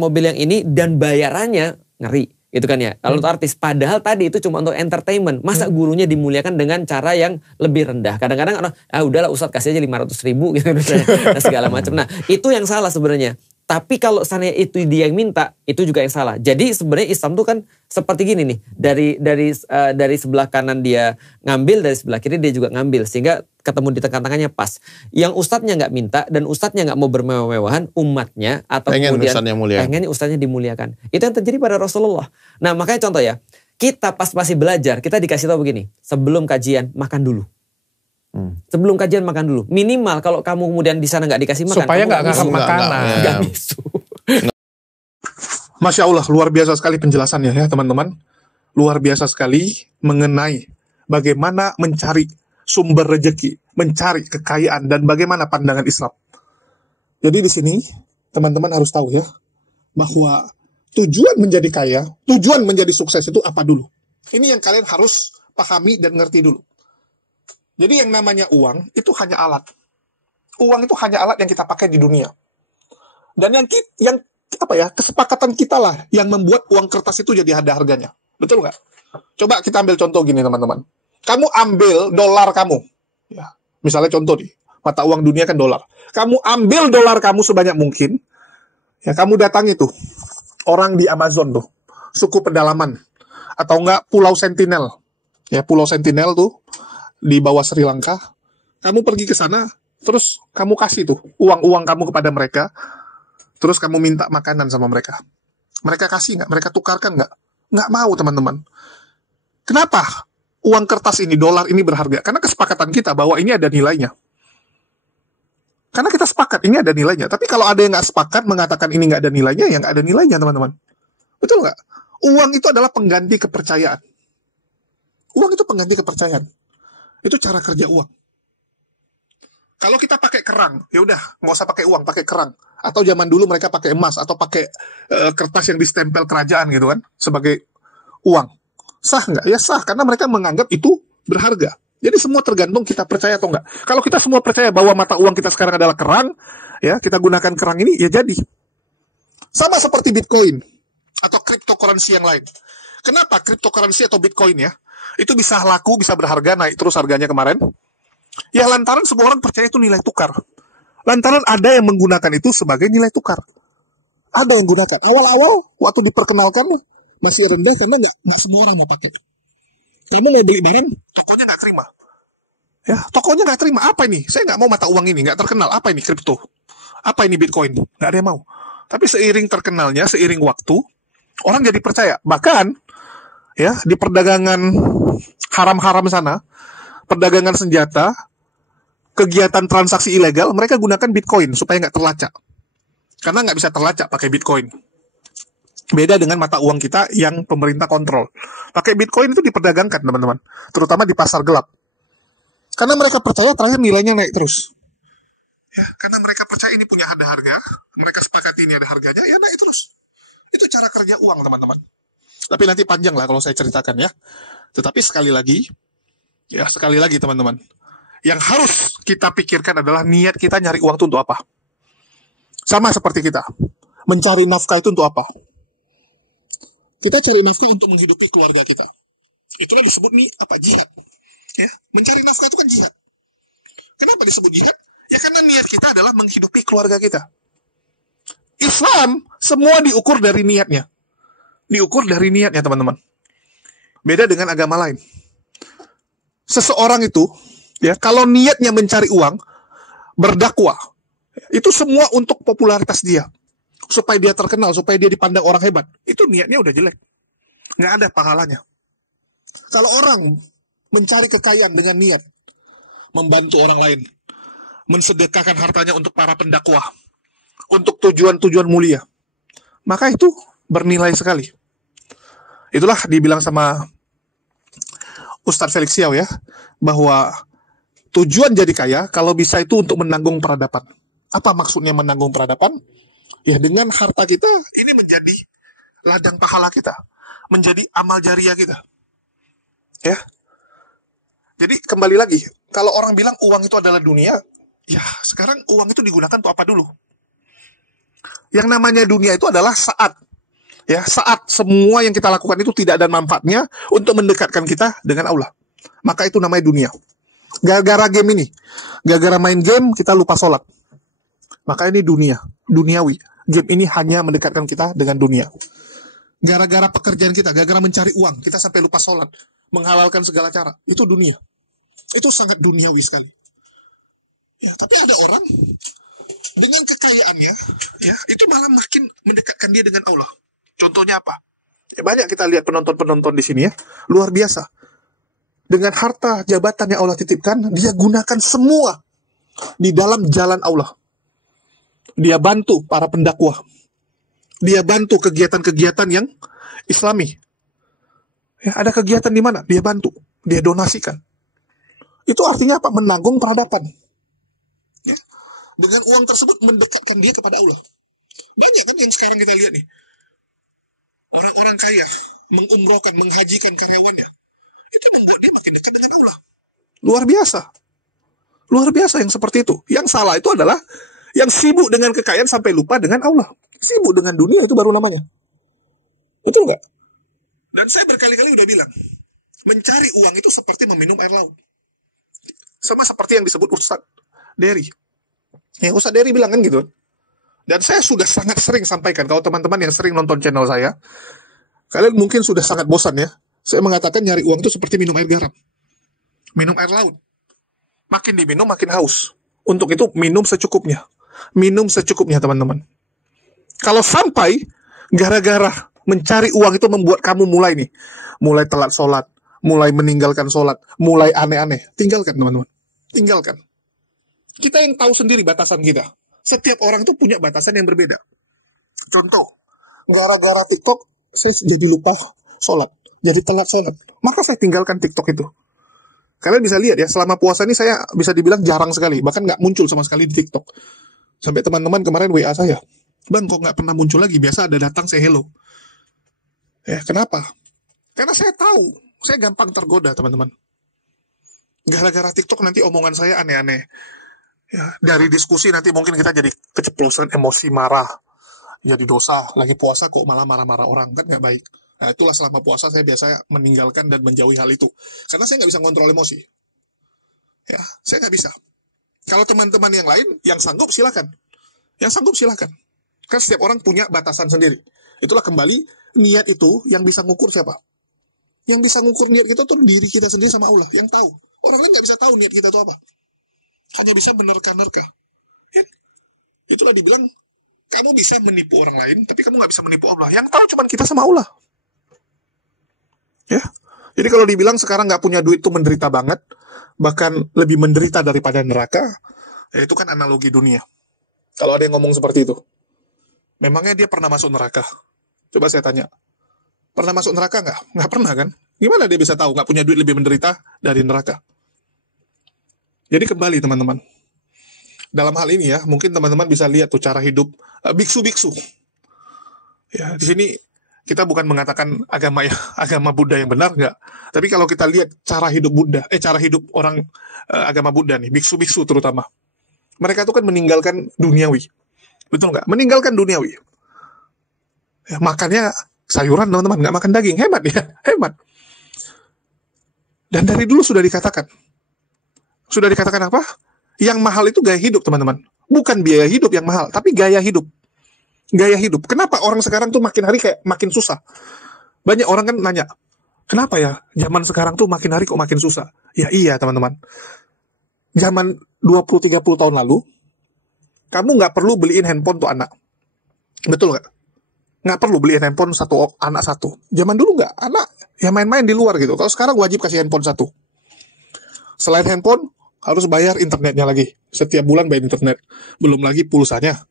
mobil yang ini dan bayarannya ngeri. Itu kan ya. Kalau artis padahal tadi itu cuma untuk entertainment. Masa gurunya dimuliakan dengan cara yang lebih rendah. Kadang-kadang udahlah Ustadz kasih aja 500.000 gitu nah, segala macam. Nah, itu yang salah sebenarnya. Tapi kalau sana itu dia yang minta, itu juga yang salah. Jadi sebenarnya Islam tuh kan seperti gini nih. Dari sebelah kanan dia ngambil, dari sebelah kiri dia juga ngambil. Sehingga ketemu di tengah-tengahnya pas. Yang ustadznya nggak minta dan ustadznya nggak mau bermewah-mewahan, umatnya atau pengen kemudian pengen ustadznya dimuliakan. Itu yang terjadi pada Rasulullah. Nah makanya contoh ya, kita pas masih belajar, kita dikasih tahu begini. Sebelum kajian, makan dulu. Sebelum kajian makan dulu. Minimal kalau kamu kemudian di sana nggak dikasih makan. Supaya nggak ngarep makanan. Nggak bisu. Masya Allah, luar biasa sekali penjelasannya ya teman-teman. Luar biasa sekali mengenai bagaimana mencari sumber rejeki, mencari kekayaan, dan bagaimana pandangan Islam. Jadi di sini teman-teman harus tahu ya, bahwa tujuan menjadi kaya, tujuan menjadi sukses itu apa dulu? Ini yang kalian harus pahami dan ngerti dulu. Jadi yang namanya uang itu hanya alat. Uang itu hanya alat yang kita pakai di dunia. Dan yang kesepakatan kita lah yang membuat uang kertas itu jadi ada harganya. Betul nggak? Coba kita ambil contoh gini teman-teman. Kamu ambil dolar kamu. Ya, misalnya contoh nih, mata uang dunia kan dolar. Kamu ambil dolar kamu sebanyak mungkin. Ya, kamu datangi tuh orang di Amazon tuh, suku pedalaman atau enggak Pulau Sentinel. Ya, Pulau Sentinel tuh di bawah Sri Lanka. Kamu pergi ke sana, terus kamu kasih tuh uang-uang kamu kepada mereka. Terus kamu minta makanan sama mereka. Mereka kasih nggak? Mereka tukarkan nggak? Nggak mau, teman-teman. Kenapa uang kertas ini, dolar ini berharga? Karena kesepakatan kita bahwa ini ada nilainya. Karena kita sepakat ini ada nilainya. Tapi kalau ada yang nggak sepakat mengatakan ini nggak ada nilainya, ya nggak ada nilainya, teman-teman. Betul nggak? Uang itu adalah pengganti kepercayaan. Uang itu pengganti kepercayaan. Itu cara kerja uang. Kalau kita pakai kerang, ya udah, nggak usah pakai uang, pakai kerang. Atau zaman dulu mereka pakai emas atau pakai kertas yang distempel kerajaan gitu kan, sebagai uang. Sah nggak? Ya sah, karena mereka menganggap itu berharga. Jadi semua tergantung kita percaya atau nggak. Kalau kita semua percaya bahwa mata uang kita sekarang adalah kerang, ya kita gunakan kerang ini, ya jadi. Sama seperti Bitcoin atau cryptocurrency yang lain. Kenapa cryptocurrency atau Bitcoin ya? Itu bisa laku, bisa berharga, naik terus harganya kemarin. Ya lantaran semua orang percaya itu nilai tukar. Lantaran ada yang menggunakan itu sebagai nilai tukar. Ada yang gunakan. Awal-awal waktu diperkenalkan masih rendah karena nggak semua orang mau pakai. Kamu mau beli barang, tokonya nggak terima. Ya, tokonya nggak terima. Apa ini? Saya nggak mau mata uang ini, nggak terkenal. Apa ini kripto? Apa ini Bitcoin? Nggak ada yang mau. Tapi seiring terkenalnya, seiring waktu, orang jadi percaya. Bahkan, ya di perdagangan haram-haram sana, perdagangan senjata, kegiatan transaksi ilegal, mereka gunakan Bitcoin supaya nggak terlacak. Karena nggak bisa terlacak pakai Bitcoin. Beda dengan mata uang kita yang pemerintah kontrol. Pakai Bitcoin itu diperdagangkan, teman-teman. Terutama di pasar gelap. Karena mereka percaya terakhir nilainya naik terus. Ya, karena mereka percaya ini punya ada harga, mereka sepakati ini ada harganya, ya naik terus. Itu cara kerja uang, teman-teman. Tapi nanti panjang lah kalau saya ceritakan ya. Tetapi sekali lagi, teman-teman. Yang harus kita pikirkan adalah niat kita nyari uang itu untuk apa. Sama seperti kita. Mencari nafkah itu untuk apa? Kita cari nafkah untuk menghidupi keluarga kita. Itulah disebut jihad. Ya, mencari nafkah itu kan jihad. Kenapa disebut jihad? Ya karena niat kita adalah menghidupi keluarga kita. Islam semua diukur dari niatnya. Diukur dari niatnya, teman-teman. Beda dengan agama lain. Seseorang itu, ya, kalau niatnya mencari uang, berdakwah, itu semua untuk popularitas dia. Supaya dia terkenal, supaya dia dipandang orang hebat. Itu niatnya udah jelek. Nggak ada pahalanya. Kalau orang mencari kekayaan dengan niat membantu orang lain, mensedekahkan hartanya untuk para pendakwah, untuk tujuan-tujuan mulia, maka itu bernilai sekali. Itulah dibilang sama Ustadz Felix Xiao ya, bahwa tujuan jadi kaya kalau bisa itu untuk menanggung peradaban. Apa maksudnya menanggung peradaban? Ya dengan harta kita ini menjadi ladang pahala kita, menjadi amal jariah kita. Ya. Jadi kembali lagi, kalau orang bilang uang itu adalah dunia, ya sekarang uang itu digunakan untuk apa dulu? Yang namanya dunia itu adalah saat. Ya, saat semua yang kita lakukan itu tidak ada manfaatnya untuk mendekatkan kita dengan Allah. Maka itu namanya dunia. Gara-gara game ini, gara-gara main game kita lupa sholat. Maka ini dunia, duniawi. Game ini hanya mendekatkan kita dengan dunia. Gara-gara pekerjaan kita, gara-gara mencari uang, kita sampai lupa sholat, menghalalkan segala cara. Itu dunia. Itu sangat duniawi sekali. Ya, tapi ada orang dengan kekayaannya, ya, itu malah makin mendekatkan dia dengan Allah. Contohnya apa? Ya, banyak kita lihat penonton-penonton di sini ya, luar biasa. Dengan harta jabatan yang Allah titipkan, dia gunakan semua di dalam jalan Allah. Dia bantu para pendakwah. Dia bantu kegiatan-kegiatan yang Islami. Ya, ada kegiatan di mana? Dia bantu, dia donasikan. Itu artinya apa? Menanggung peradaban. Ya. Dengan uang tersebut mendekatkan dia kepada Allah. Banyak kan yang sekarang kita lihat nih. Orang-orang kaya, mengumrohkan, menghajikan karyawannya, itu membuat dia makin dekat dengan Allah. Luar biasa. Luar biasa yang seperti itu. Yang salah itu adalah yang sibuk dengan kekayaan sampai lupa dengan Allah. Sibuk dengan dunia itu baru namanya. Betul nggak? Dan saya berkali-kali udah bilang, mencari uang itu seperti meminum air laut. Sama seperti yang disebut Ustadz Dery. Yang Ustadz Dery bilang kan gitu. Dan saya sudah sangat sering sampaikan, kalau teman-teman yang sering nonton channel saya, kalian mungkin sudah sangat bosan ya. Saya mengatakan nyari uang itu seperti minum air garam. Minum air laut. Makin diminum makin haus. Untuk itu minum secukupnya. Minum secukupnya teman-teman. Kalau sampai gara-gara mencari uang itu membuat kamu mulai telat sholat, mulai meninggalkan sholat, mulai aneh-aneh, tinggalkan teman-teman. Tinggalkan. Kita yang tahu sendiri batasan kita. Setiap orang itu punya batasan yang berbeda. Contoh, gara-gara TikTok, saya jadi lupa sholat, jadi telat sholat. Maka saya tinggalkan TikTok itu. Kalian bisa lihat ya, selama puasa ini saya bisa dibilang jarang sekali, bahkan nggak muncul sama sekali di TikTok. Sampai teman-teman kemarin WA saya, Bang kok nggak pernah muncul lagi, biasa ada datang saya hello. Ya, kenapa? Karena saya tahu, saya gampang tergoda teman-teman. Gara-gara TikTok nanti omongan saya aneh-aneh. Ya, dari diskusi nanti mungkin kita jadi keceplosan emosi marah. Jadi dosa, lagi puasa kok malah marah-marah orang, kan nggak baik. Nah itulah selama puasa saya biasanya meninggalkan dan menjauhi hal itu. Karena saya nggak bisa kontrol emosi. Ya, saya nggak bisa. Kalau teman-teman yang lain, yang sanggup silakan. Yang sanggup silakan. Kan setiap orang punya batasan sendiri. Itulah kembali, niat itu yang bisa ngukur siapa? Yang bisa ngukur niat kita tuh diri kita sendiri sama Allah, yang tahu. Orang lain nggak bisa tahu niat kita itu apa. Hanya bisa menerka-nerka. Ya. Itulah dibilang, kamu bisa menipu orang lain, tapi kamu nggak bisa menipu Allah. Yang tahu cuma kita sama Allah. Ya. Jadi kalau dibilang sekarang nggak punya duit tuh menderita banget, bahkan lebih menderita daripada neraka, ya itu kan analogi dunia. Kalau ada yang ngomong seperti itu, memangnya dia pernah masuk neraka? Coba saya tanya, pernah masuk neraka nggak? Nggak pernah kan? Gimana dia bisa tahu nggak punya duit lebih menderita dari neraka? Jadi kembali teman-teman, dalam hal ini ya, mungkin teman-teman bisa lihat tuh cara hidup biksu-biksu. Ya, di sini kita bukan mengatakan agama Buddha yang benar nggak. Tapi kalau kita lihat cara hidup cara hidup orang agama Buddha nih, biksu-biksu terutama, mereka itu kan meninggalkan duniawi, betul nggak? Meninggalkan duniawi. Ya, makannya sayuran teman-teman, nggak makan daging, hebat ya, hebat. Dan dari dulu sudah dikatakan apa? Yang mahal itu gaya hidup teman-teman, bukan biaya hidup yang mahal, tapi gaya hidup. Gaya hidup. Kenapa orang sekarang tuh makin hari kayak makin susah? Banyak orang kan nanya, kenapa ya zaman sekarang tuh makin hari kok makin susah? Ya iya teman-teman. Zaman 20-30 tahun lalu, kamu nggak perlu beliin handphone tuh anak. Betul nggak? Nggak perlu beliin handphone anak satu. Zaman dulu nggak, anak ya main-main di luar gitu. Kalau sekarang wajib kasih handphone satu. Selain handphone, harus bayar internetnya lagi. Setiap bulan bayar internet. Belum lagi pulsanya.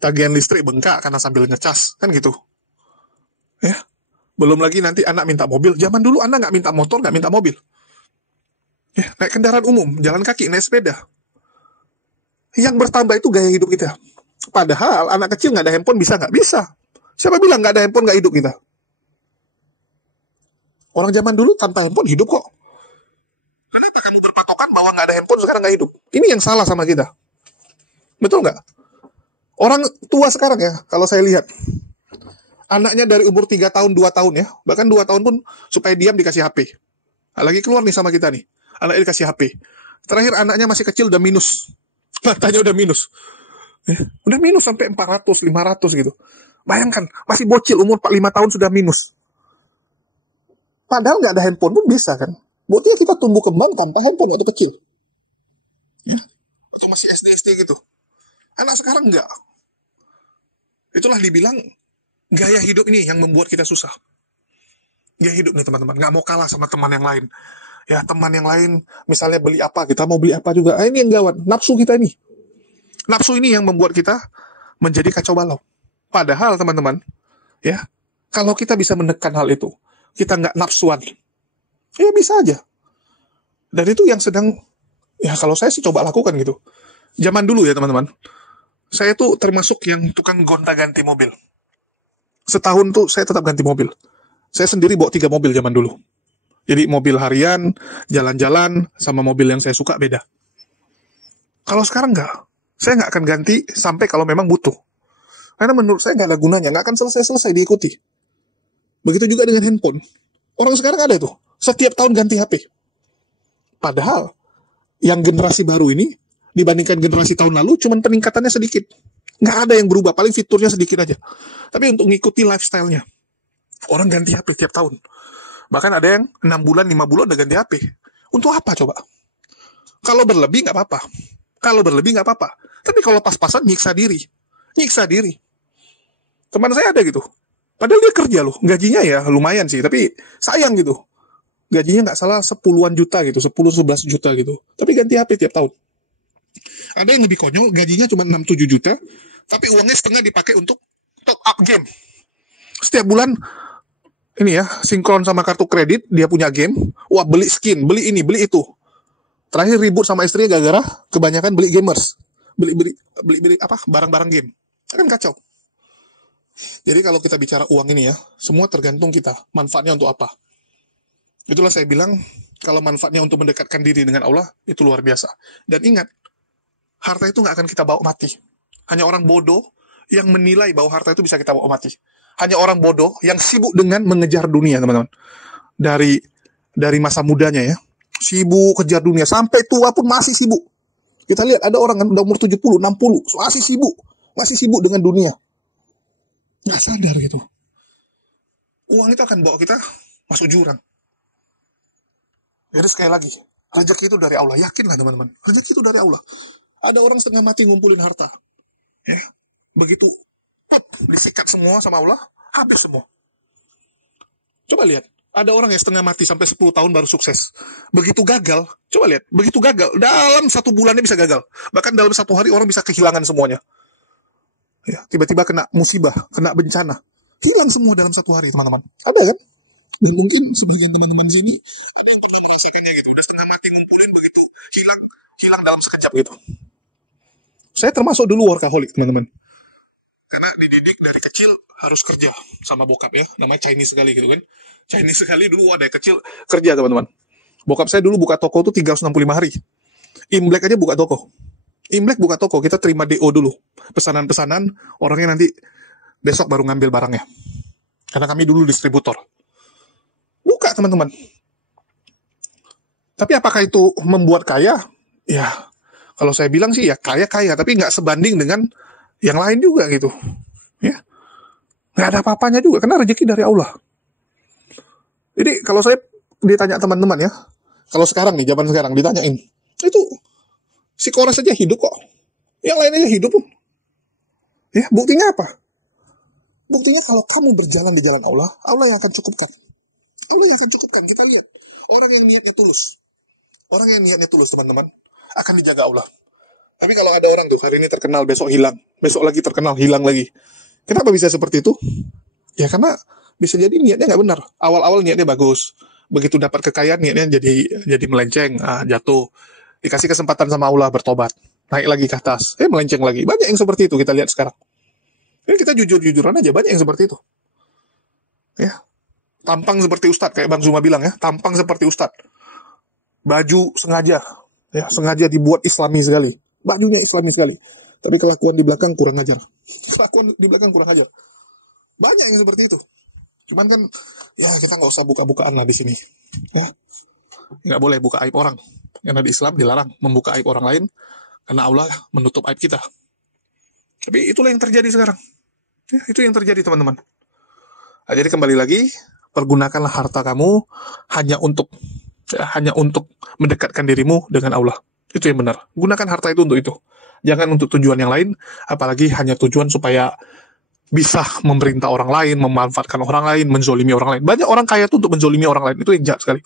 Tagihan listrik bengkak karena sambil ngecas. Kan gitu. Ya. Belum lagi nanti anak minta mobil. Zaman dulu anak nggak minta motor, nggak minta mobil. Ya, naik kendaraan umum, jalan kaki, naik sepeda. Yang bertambah itu gaya hidup kita. Padahal anak kecil nggak ada handphone bisa nggak? Bisa. Siapa bilang nggak ada handphone nggak hidup kita? Orang zaman dulu tanpa handphone hidup kok. Kenapa kamu berpatokan bahwa nggak ada handphone sekarang nggak hidup? Ini yang salah sama kita. Betul nggak? Orang tua sekarang ya, kalau saya lihat, anaknya dari umur 3 tahun, 2 tahun ya, bahkan 2 tahun pun supaya diam dikasih HP. Lagi keluar nih sama kita nih, anaknya dikasih HP. Terakhir anaknya masih kecil udah minus. Matanya udah minus. Ya, udah minus sampai 400, 500 gitu. Bayangkan, masih bocil umur 5 tahun sudah minus. Padahal nggak ada handphone pun bisa kan. Buktinya kita tumbuh kembang tanpa handphone waktu kecil. Atau masih SD gitu. Anak sekarang enggak. Itulah dibilang gaya hidup ini yang membuat kita susah. Gaya hidup nih teman-teman. Nggak mau kalah sama teman yang lain. Ya teman yang lain misalnya beli apa, kita mau beli apa juga. Ini yang gawat. Nafsu kita ini. Nafsu ini yang membuat kita menjadi kacau balau. Padahal teman-teman, ya kalau kita bisa menekan hal itu, kita nggak nafsuan, ya bisa aja. Dan itu yang sedang, ya kalau saya sih coba lakukan gitu. Zaman dulu ya teman-teman, saya tuh termasuk yang tukang gonta-ganti mobil. Setahun tuh saya tetap ganti mobil. Saya sendiri bawa 3 mobil zaman dulu. Jadi mobil harian, jalan-jalan, sama mobil yang saya suka beda. Kalau sekarang enggak. Saya nggak akan ganti sampai kalau memang butuh. Karena menurut saya nggak ada gunanya, nggak akan selesai-selesai diikuti. Begitu juga dengan handphone. Orang sekarang ada tuh, setiap tahun ganti HP. Padahal, yang generasi baru ini, dibandingkan generasi tahun lalu, cuman peningkatannya sedikit. Nggak ada yang berubah, paling fiturnya sedikit aja. Tapi untuk ngikuti lifestyle-nya, orang ganti HP tiap tahun. Bahkan ada yang 6 bulan, 5 bulan udah ganti HP. Untuk apa coba? Kalau berlebih nggak apa-apa. Tapi kalau pas-pasan nyiksa diri. Teman saya ada gitu. Padahal dia kerja loh. Gajinya ya lumayan sih. Tapi sayang gitu. Gajinya nggak salah 10-an juta gitu. 10-11 juta gitu. Tapi ganti HP tiap tahun. Ada yang lebih konyol. Gajinya cuma 6-7 juta. Tapi uangnya setengah dipakai untuk top up game. Setiap bulan ini ya, sinkron sama kartu kredit. Dia punya game. Wah, beli skin. Beli ini, beli itu. Terakhir ribut sama istrinya gara-gara kebanyakan beli gamers. Beli apa? Barang-barang game. Kan kacau. Jadi kalau kita bicara uang ini ya, semua tergantung kita. Manfaatnya untuk apa? Itulah saya bilang, kalau manfaatnya untuk mendekatkan diri dengan Allah, itu luar biasa. Dan ingat, harta itu nggak akan kita bawa mati. Hanya orang bodoh yang menilai bahwa harta itu bisa kita bawa mati. Hanya orang bodoh yang sibuk dengan mengejar dunia, teman-teman. Dari masa mudanya ya, sibuk kejar dunia. Sampai tua pun masih sibuk. Kita lihat ada orang kan udah umur 70, 60, masih sibuk dengan dunia. Nggak sadar gitu. Uang itu akan bawa kita masuk jurang. Jadi sekali lagi, rezeki itu dari Allah. Yakinlah teman-teman, rezeki itu dari Allah. Ada orang setengah mati ngumpulin harta. Ya, begitu pop, disikat semua sama Allah, habis semua. Coba lihat. Ada orang yang setengah mati sampai 10 tahun baru sukses. Begitu gagal, coba lihat. Begitu gagal, dalam 1 bulannya bisa gagal. Bahkan dalam 1 hari orang bisa kehilangan semuanya. Ya, tiba-tiba kena musibah, kena bencana. Hilang semua dalam 1 hari, teman-teman. Ada kan? Dan mungkin sebagian teman-teman di sini, ada yang pernah merasakannya gitu. Udah setengah mati ngumpulin, begitu hilang dalam sekejap gitu. Saya termasuk dulu workaholic, teman-teman. Karena dididik dari kecil harus kerja sama bokap ya. Namanya Chinese sekali gitu kan. Chinese sekali dulu ada kecil kerja teman-teman. Bokap saya dulu buka toko tuh 365 hari. Imlek aja buka toko. Imlek buka toko, kita terima DO dulu. Pesanan-pesanan, orangnya nanti besok baru ngambil barangnya. Karena kami dulu distributor. Buka teman-teman. Tapi apakah itu membuat kaya? Ya, kalau saya bilang sih ya kaya-kaya. Tapi nggak sebanding dengan yang lain juga gitu. Ya, nggak ada apa-apanya juga. Karena rezeki dari Allah. Jadi kalau saya ditanya teman-teman ya, kalau sekarang nih, zaman sekarang ditanyain, itu si Kores aja hidup kok, yang lain aja hidup pun. Ya, buktinya apa? Buktinya kalau kamu berjalan di jalan Allah, Allah yang akan cukupkan. Allah yang akan cukupkan. Kita lihat, orang yang niatnya tulus teman-teman, akan dijaga Allah. Tapi kalau ada orang tuh, hari ini terkenal, besok hilang, besok lagi terkenal, hilang lagi. Kenapa bisa seperti itu? Ya karena bisa jadi niatnya nggak benar. Awal-awal niatnya bagus. Begitu dapat kekayaan, niatnya jadi melenceng, jatuh. Dikasih kesempatan sama Allah bertobat. Naik lagi ke atas. Melenceng lagi. Banyak yang seperti itu kita lihat sekarang. Jadi kita jujur-jujuran aja. Banyak yang seperti itu. Ya. Tampang seperti Ustadz. Kayak Bang Zuma bilang ya. Tampang seperti Ustadz. Baju sengaja. Ya, sengaja dibuat islami sekali. Bajunya islami sekali. Tapi kelakuan di belakang kurang ajar. Banyak yang seperti itu. Cuman kan, ya kita nggak usah buka-bukaan lah di sini. Ya. Nggak boleh buka aib orang. Karena di Islam dilarang membuka aib orang lain. Karena Allah menutup aib kita. Tapi itulah yang terjadi sekarang. Ya, itu yang terjadi teman-teman. Nah, jadi kembali lagi, pergunakanlah harta kamu hanya untuk mendekatkan dirimu dengan Allah. Itu yang benar. Gunakan harta itu untuk itu. Jangan untuk tujuan yang lain. Apalagi hanya tujuan supaya bisa memerintah orang lain, memanfaatkan orang lain, menzolimi orang lain. Banyak orang kaya itu untuk menzolimi orang lain. Itu yang jahat sekali.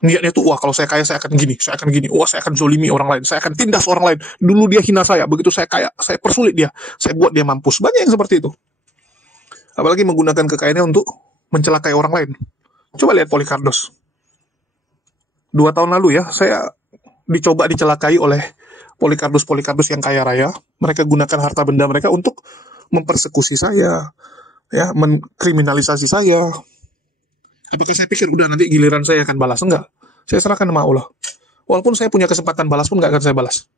Niatnya tuh, wah kalau saya kaya saya akan gini. Wah saya akan zolimi orang lain. Saya akan tindas orang lain. Dulu dia hina saya. Begitu saya kaya, saya persulit dia. Saya buat dia mampus. Banyak yang seperti itu. Apalagi menggunakan kekayaannya untuk mencelakai orang lain. Coba lihat Polikardos. 2 tahun lalu ya, saya dicoba dicelakai oleh Polikardos yang kaya raya. Mereka gunakan harta benda mereka untuk mempersekusi saya, ya, mengkriminalisasi saya, Apakah saya pikir udah nanti giliran saya akan balas? Enggak. Saya serahkan sama Allah. Walaupun saya punya kesempatan balas pun nggak akan saya balas.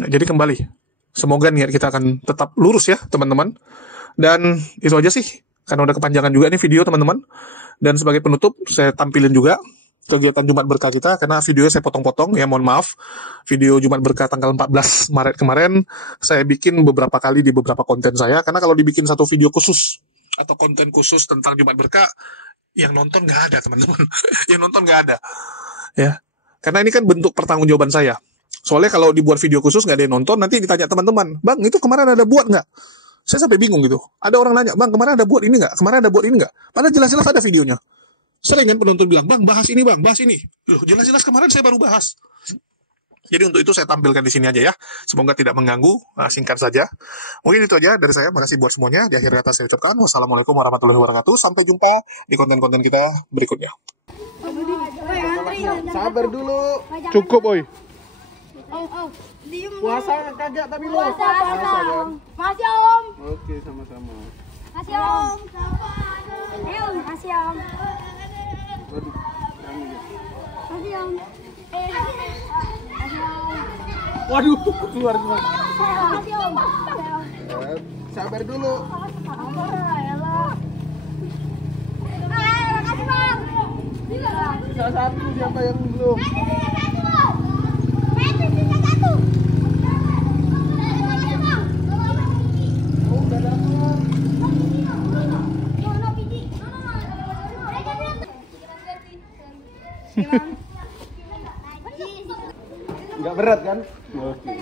Nah, jadi kembali, semoga niat kita akan tetap lurus ya teman-teman. Dan itu aja sih, karena udah kepanjangan juga nih video teman-teman. Dan sebagai penutup, saya tampilin juga kegiatan Jumat Berkah kita, karena videonya saya potong-potong, ya mohon maaf. Video Jumat Berkah tanggal 14 Maret kemarin, saya bikin beberapa kali di beberapa konten saya, karena kalau dibikin satu video khusus, atau konten khusus tentang Jumat Berkah, yang nonton nggak ada teman-teman. Yang nonton nggak ada. Ya, karena ini kan bentuk pertanggungjawaban saya. Soalnya kalau dibuat video khusus nggak ada yang nonton, nanti ditanya teman-teman, bang itu kemarin ada buat nggak? Saya sampai bingung gitu. Ada orang nanya, bang kemarin ada buat ini nggak? Kemarin ada buat ini nggak? Padahal jelas-jelas ada videonya. Sering kan penonton bilang, bang bahas ini bang, bahas ini. Loh jelas-jelas kemarin saya baru bahas. Jadi untuk itu saya tampilkan di sini aja ya. Semoga tidak mengganggu, singkat saja. Mungkin itu aja dari saya. Makasih buat semuanya. Di akhir kata saya ucapkan wassalamualaikum warahmatullahi wabarakatuh. Sampai jumpa di konten-konten kita berikutnya. Sabar dulu. Cukup, Boy. Puasa kagak tapi lu. Puasa. Makasih Om. Oke, sama-sama. Makasih Om. Ayo, makasih Om. Makasih Om. Waduh, keluar semua. Makasih Om. Sabar dulu. Makasih Bang. Sisa satu siapa yang belum? Nggak berat kan? Oke.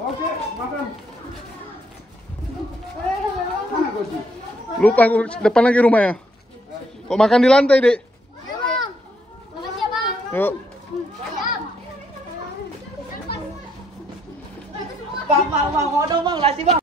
Oke, makan. Lupa aku depan lagi rumahnya. Kok makan di lantai, Dek? Iya, Bang. Makasih ya, Bang. Yuk. Bang, mau dong, Bang. Nasi, Bang.